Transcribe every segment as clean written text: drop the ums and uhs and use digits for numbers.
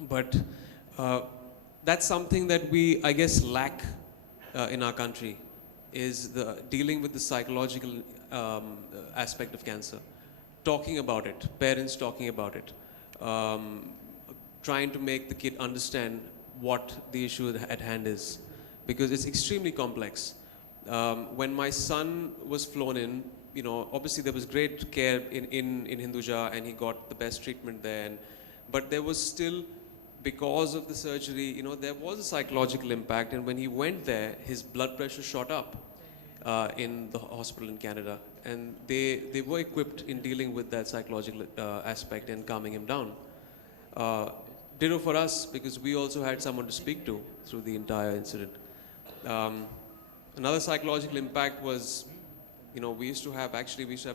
But uh, that's something that we, I guess, lack in our country, is the dealing with the psychological aspect of cancer, talking about it, parents talking about it, um, trying to make the kid understand what the issue at hand is, because it's extremely complex. When my son was flown in, obviously there was great care in Hinduja, and he got the best treatment there. But there was still, because of the surgery, there was a psychological impact. And when he went there, his blood pressure shot up in the hospital in Canada. And they were equipped in dealing with that psychological aspect and calming him down. Uh, Ditto for us, because we also had someone to speak to through the entire incident. Um, Another psychological impact was, we used to have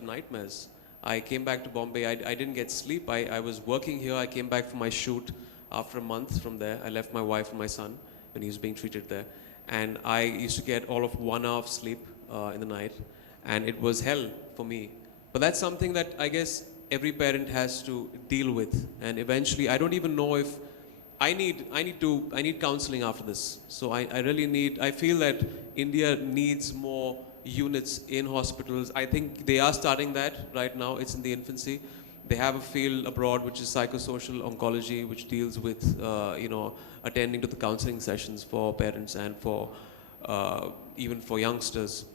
nightmares. I came back to Bombay. I didn't get sleep. I was working here. I came back from my shoot after a month from there. I left my wife and my son when he was being treated there. And I used to get all of 1 hour of sleep in the night. And it was hell for me. But that's something that I guess every parent has to deal with. And eventually, I don't even know if I need counseling after this. So I feel that India needs more units in hospitals. I think they are starting that right now. It's in the infancy. They have a field abroad which is psychosocial oncology, which deals with, attending to the counseling sessions for parents and for even for youngsters.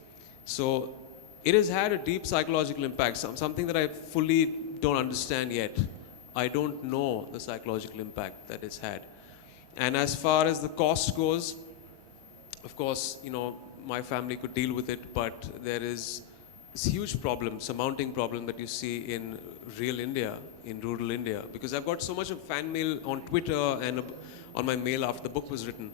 So it has had a deep psychological impact, something that I fully don't understand yet. I don't know the psychological impact that it's had. And as far as the cost goes, of course, my family could deal with it, but there is this huge problem, surmounting problem that you see in real India, in rural India, because I've got so much of fan mail on Twitter and on my mail after the book was written,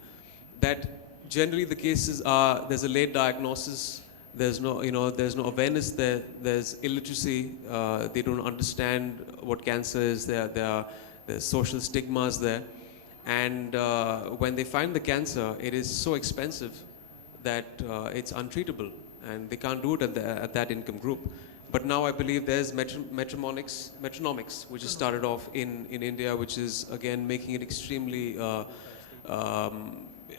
that generally the cases are, there's a late diagnosis, there's no awareness there, there's illiteracy, they don't understand what cancer is, there's social stigmas there. And when they find the cancer, it is so expensive that it's untreatable, and they can't do it at that income group. But now I believe there's metronomics, which has started off in India, which is again making it extremely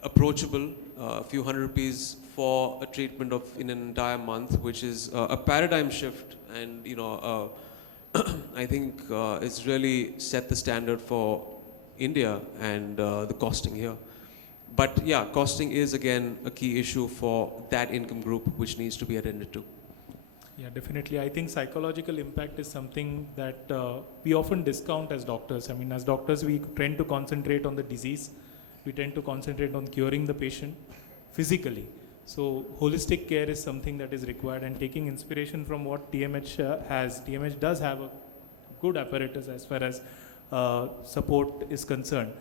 approachable. A few hundred rupees for a treatment of in an entire month, which is a paradigm shift, and I think it's really set the standard for India and the costing here. But yeah, costing is again a key issue for that income group, which needs to be attended to. Yeah, definitely. I think psychological impact is something that we often discount as doctors. I mean, as doctors, we tend to concentrate on the disease. We tend to concentrate on curing the patient physically. So holistic care is something that is required, and taking inspiration from what TMH has. TMH does have a good apparatus as far as support is concerned,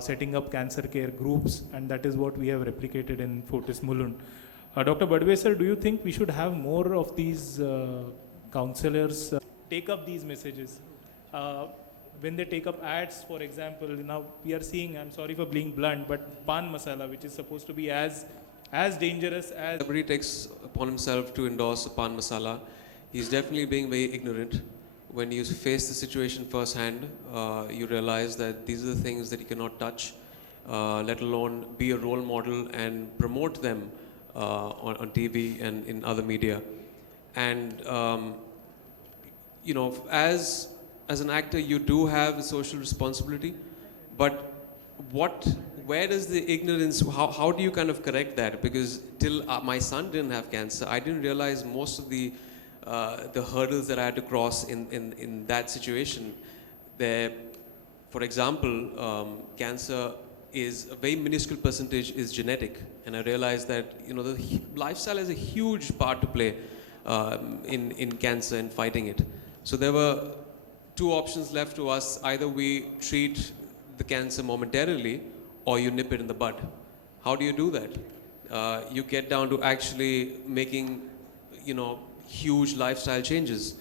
setting up cancer care groups, and that is what we have replicated in Fortis Mulund. Dr. Badwe sir, do you think we should have more of these counselors take up these messages? When they take up ads, for example, now we are seeing, I'm sorry for being blunt, but pan masala, which is supposed to be as dangerous as... Everybody takes upon himself to endorse a pan masala. He's definitely being very ignorant. When you face the situation firsthand, you realize that these are the things that you cannot touch, let alone be a role model and promote them on TV and in other media. And, as an actor, you do have a social responsibility, but where does the ignorance, how do you kind of correct that? Because till my son didn't have cancer, I didn't realize most of the hurdles that I had to cross in that situation. There, for example, cancer is a very minuscule percentage is genetic, and I realized that the lifestyle has a huge part to play in cancer and fighting it. So there were two options left to us: either we treat the cancer momentarily, or you nip it in the bud. How do you do that? You get down to actually making, huge lifestyle changes.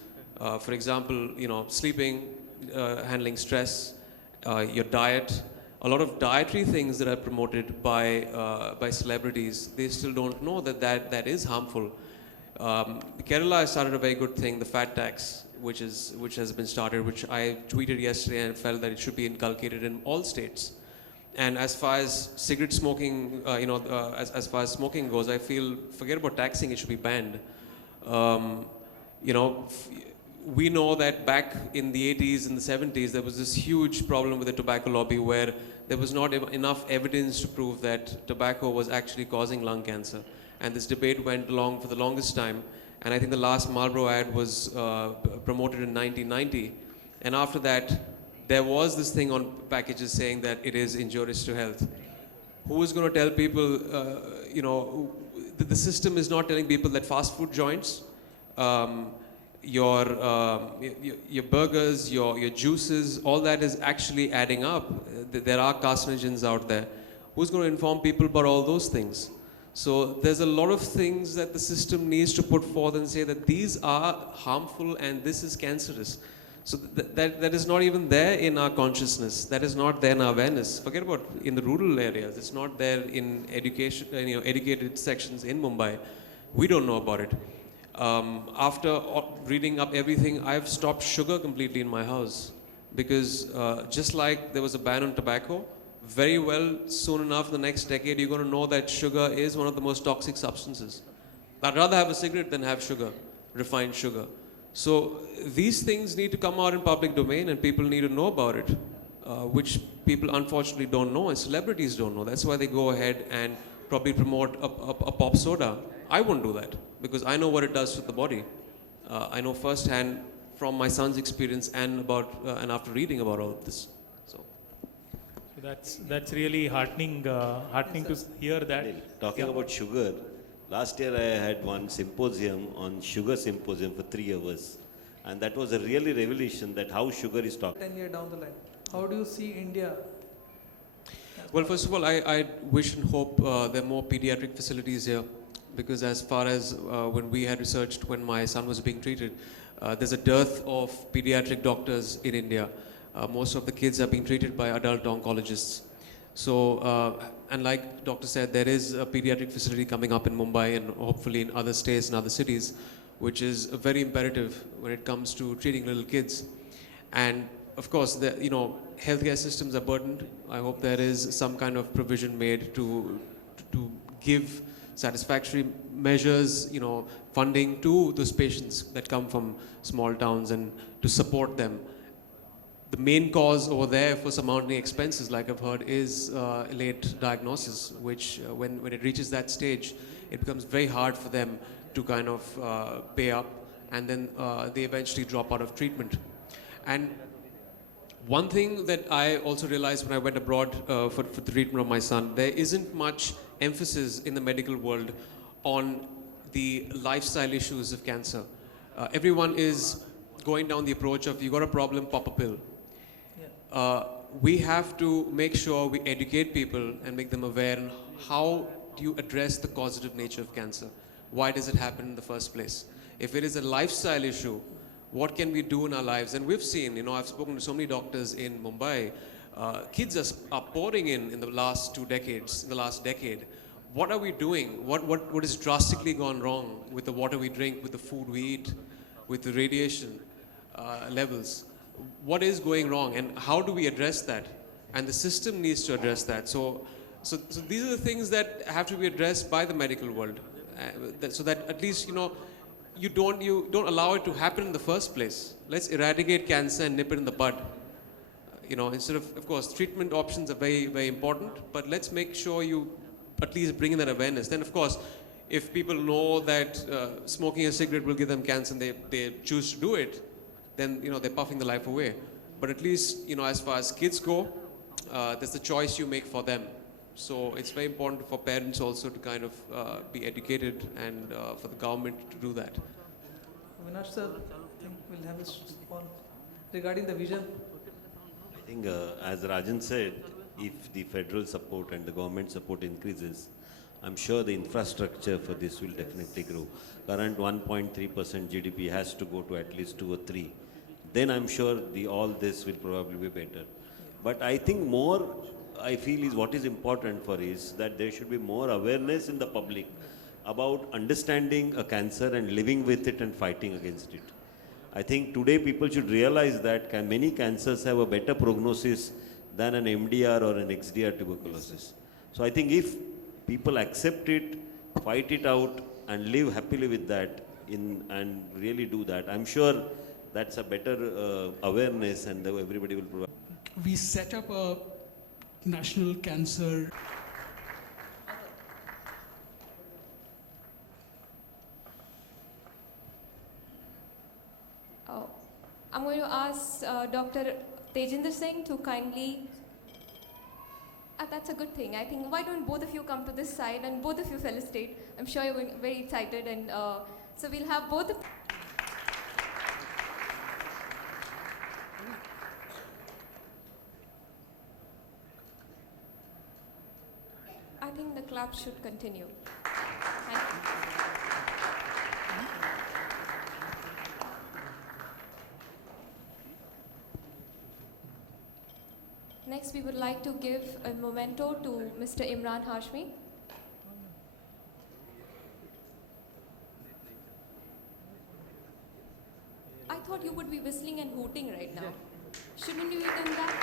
For example, sleeping, handling stress, your diet. A lot of dietary things that are promoted by celebrities, they still don't know that is harmful. Kerala started a very good thing, the fat tax, which has been started, which I tweeted yesterday and felt that it should be inculcated in all states. And as far as cigarette smoking, as far as smoking goes, I feel forget about taxing; it should be banned. Um, you know, f- we know that back in the 80s and the 70s, there was this huge problem with the tobacco lobby where there was not enough evidence to prove that tobacco was actually causing lung cancer. And this debate went along for the longest time. And I think the last Marlboro ad was promoted in 1990. And after that, there was this thing on packages saying that it is injurious to health. Who is going to tell people, the system is not telling people that fast food joints, um, your burgers, your juices, all that is actually adding up. There are carcinogens out there. Who's going to inform people about all those things? So there's a lot of things that the system needs to put forth and say that these are harmful and this is cancerous. So that is not even there in our consciousness. That is not there in our awareness. Forget about in the rural areas. It's not there in education, educated sections in Mumbai. We don't know about it. After reading up everything, I've stopped sugar completely in my house because just like there was a ban on tobacco, very well soon enough the next decade you're going to know that sugar is one of the most toxic substances. I'd rather have a cigarette than have sugar, refined sugar. So these things need to come out in public domain and people need to know about it, which people unfortunately don't know and celebrities don't know. That's why they go ahead and probably promote a pop soda. I won't do that because I know what it does to the body. I know firsthand from my son's experience and and after reading about all of this. So That's really heartening to hear that. Talking about sugar, last year I had one symposium on sugar symposium for 3 hours. And that was a really revelation that how sugar is talked. 10 years down the line, how do you see India? well, first of all, I wish and hope there are more pediatric facilities here because as far as when we had researched when my son was being treated, there's a dearth of pediatric doctors in India. Most of the kids are being treated by adult oncologists. So, and like doctor said, there is a pediatric facility coming up in Mumbai and hopefully in other states and other cities, which is very imperative when it comes to treating little kids. And of course, healthcare systems are burdened. I hope there is some kind of provision made to give satisfactory measures, funding to those patients that come from small towns and to support them. The main cause over there for surmounting expenses, like I've heard, is late diagnosis, which when it reaches that stage, it becomes very hard for them to kind of pay up, and then they eventually drop out of treatment. And one thing that I also realized when I went abroad for the treatment of my son, there isn't much emphasis in the medical world on the lifestyle issues of cancer. Everyone is going down the approach of you got a problem, pop a pill. We have to make sure we educate people and make them aware on how do you address the causative nature of cancer. Why does it happen in the first place? If it is a lifestyle issue, what can we do in our lives? And we've seen, I've spoken to so many doctors in Mumbai. Kids are pouring in the last 2 decades, in the last decade. What are we doing? What has drastically gone wrong with the water we drink, with the food we eat, with the radiation levels? What is going wrong and how do we address that? And the system needs to address that. So these are the things that have to be addressed by the medical world, so that at least you don't allow it to happen in the first place. Let's eradicate cancer and nip it in the bud. Instead of course, treatment options are very, very important, but let's make sure you at least bring in that awareness. Then, of course, if people know that smoking a cigarette will give them cancer and they choose to do it, then they're puffing the life away. But at least as far as kids go, there's the choice you make for them. So it's very important for parents also to kind of be educated and for the government to do that. Avinash sir, I think we'll have a response regarding the vision. I think as Rajan said, if the federal support and the government support increases, I'm sure the infrastructure for this will definitely grow. Current 1.3% GDP has to go to at least 2 or 3. Then I'm sure all this will probably be better. But I think more, I feel is what is important for is that there should be more awareness in the public about understanding a cancer and living with it and fighting against it. I think today people should realize that many cancers have a better prognosis than an MDR or an XDR tuberculosis. So I think if people accept it, fight it out, and live happily with that, and really do that, I'm sure that's a better awareness, and everybody will provide. We set up a national cancer. I'm going to ask Dr. Tejinder Singh to kindly. That's a good thing. I think why don't both of you come to this side and both of you felicitate. I'm sure you're very excited, and so we'll have both. I think the clap should continue. Thank you. Next, we would like to give a memento to Mr. Emraan Hashmi. I thought you would be whistling and hooting right now. Shouldn't you have done that?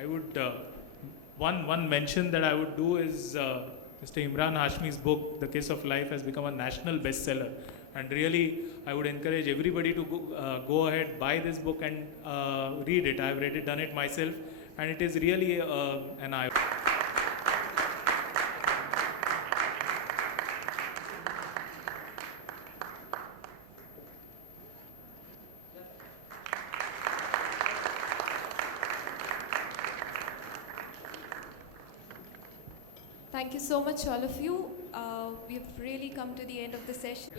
I would, one mention that I would do is Mr. Emraan Hashmi's book, The Kiss of Life, has become a national bestseller. And really, I would encourage everybody to go ahead, buy this book and read it. I've read it, done it myself, and it is really an eye. Thank you so much, all of you. We've really come to the end of the session.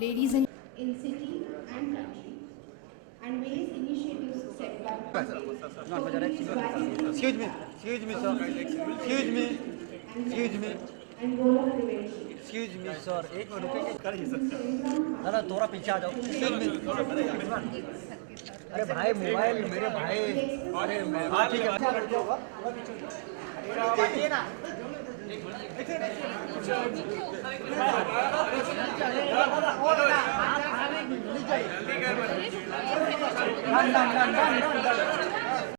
Ladies and in city and country, and various initiatives set by Excuse me, sir. Excuse me, and goal of prevention. excuse me, sir. एक minute रुकिए। दादा थोड़ा पीछे आ जाओ। Excuse me. अरे भाई mobile मेरे भाई। अरे हाँ ठीक है। देखिए ना। Done.